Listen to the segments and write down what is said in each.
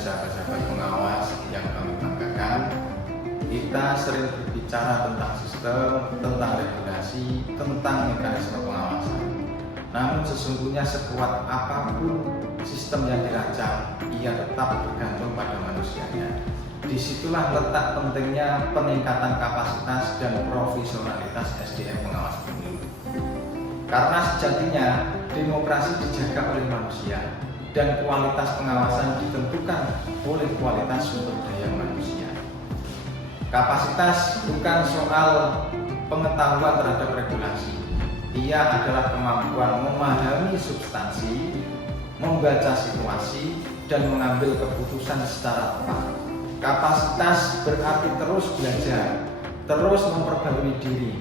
sahabat-sahabat pengawas yang kami banggakan, kita sering berbicara tentang sistem, tentang regulasi, tentang mekanisme pengawasan. Namun sesungguhnya sekuat apapun sistem yang dirancang, ia tetap bergantung pada manusianya. Disitulah letak pentingnya peningkatan kapasitas dan profesionalitas SDM pengawas pemilu. Karena sejatinya demokrasi dijaga oleh manusia dan kualitas pengawasan ditentukan oleh kualitas sumber daya manusia. Kapasitas bukan soal pengetahuan terhadap regulasi. Ia adalah kemampuan memahami substansi, membaca situasi, dan mengambil keputusan secara tepat. Kapasitas berarti terus belajar, terus memperbarui diri,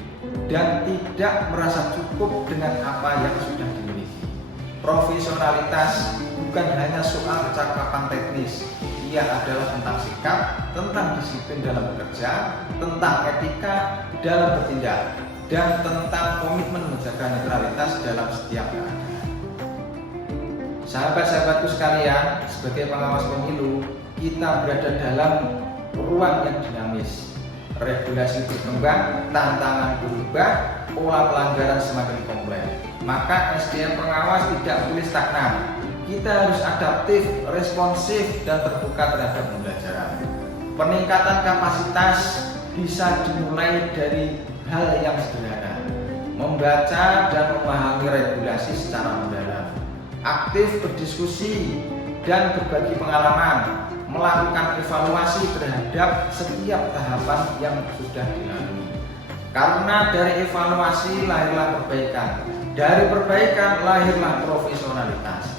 dan tidak merasa cukup dengan apa yang sudah dimiliki. Profesionalitas bukan hanya soal kecakapan teknis, ia adalah tentang sikap, tentang disiplin dalam bekerja, tentang etika dalam bertindak, dan tentang komitmen menjaga netralitas dalam setiap keadaan. Sahabat-sahabatku sekalian, sebagai pengawas pemilu, kita berada dalam ruang yang dinamis. Regulasi berkembang, tantangan berubah, pola pelanggaran semakin kompleks. Maka SDM pengawas tidak boleh stagnan. Kita harus adaptif, responsif, dan terbuka terhadap pembelajaran. Peningkatan kapasitas bisa dimulai dari hal yang sederhana, membaca dan memahami regulasi secara mendalam, aktif berdiskusi dan berbagi pengalaman, melakukan evaluasi terhadap setiap tahapan yang sudah dilalui. Karena dari evaluasi lahirlah perbaikan, dari perbaikan lahirlah profesionalitas.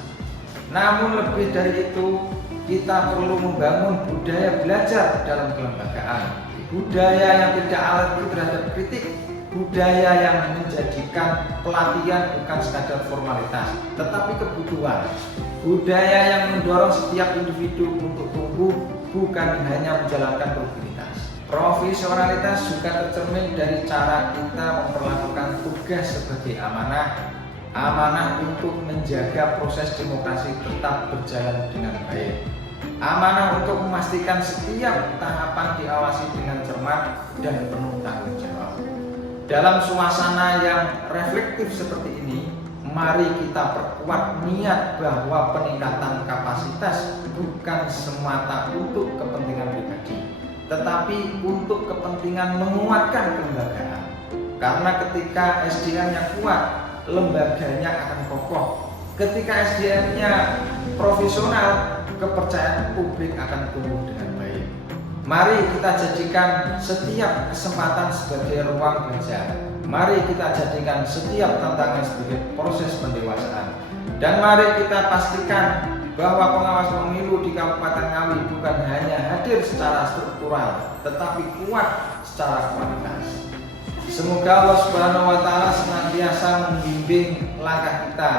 Namun lebih dari itu, kita perlu membangun budaya belajar dalam kelembagaan, budaya yang tidak alergi terhadap kritik, budaya yang menjadikan pelatihan bukan sekadar formalitas, tetapi kebutuhan, budaya yang mendorong setiap individu untuk tumbuh, bukan hanya menjalankan rutinitas. Profesionalitas juga tercermin dari cara kita memperlakukan tugas sebagai amanah untuk menjaga proses demokrasi tetap berjalan dengan baik, amanah untuk memastikan setiap tahapan diawasi dengan cermat dan penuh tanggung jawab. Dalam suasana yang reflektif seperti ini, mari kita perkuat niat bahwa peningkatan kapasitas bukan semata untuk kepentingan pribadi, tetapi untuk kepentingan menguatkan kelembagaan. Karena ketika SDM-nya kuat, lembaganya akan kokoh. Ketika SDM-nya profesional, kepercayaan publik akan tumbuh dengan baik. Mari kita jadikan setiap kesempatan sebagai ruang belajar. Mari kita jadikan setiap tantangan sebagai proses pendewasaan. Dan mari kita pastikan bahwa pengawas pemilu di Kabupaten Ngawi bukan hanya hadir secara struktural, tetapi kuat secara kualitas. Semoga Allah Subhanahu wa Ta'ala senantiasa membimbing langkah kita,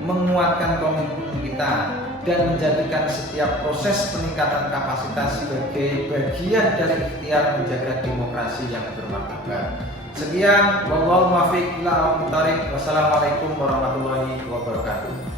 menguatkan komitmen kita, dan menjadikan setiap proses peningkatan kapasitas sebagai bagian dari ikhtiar menjaga demokrasi yang bermartabat. Sekian, wallahu muwaffiq ila aqwamit thoriq. Wassalamualaikum warahmatullahi wabarakatuh.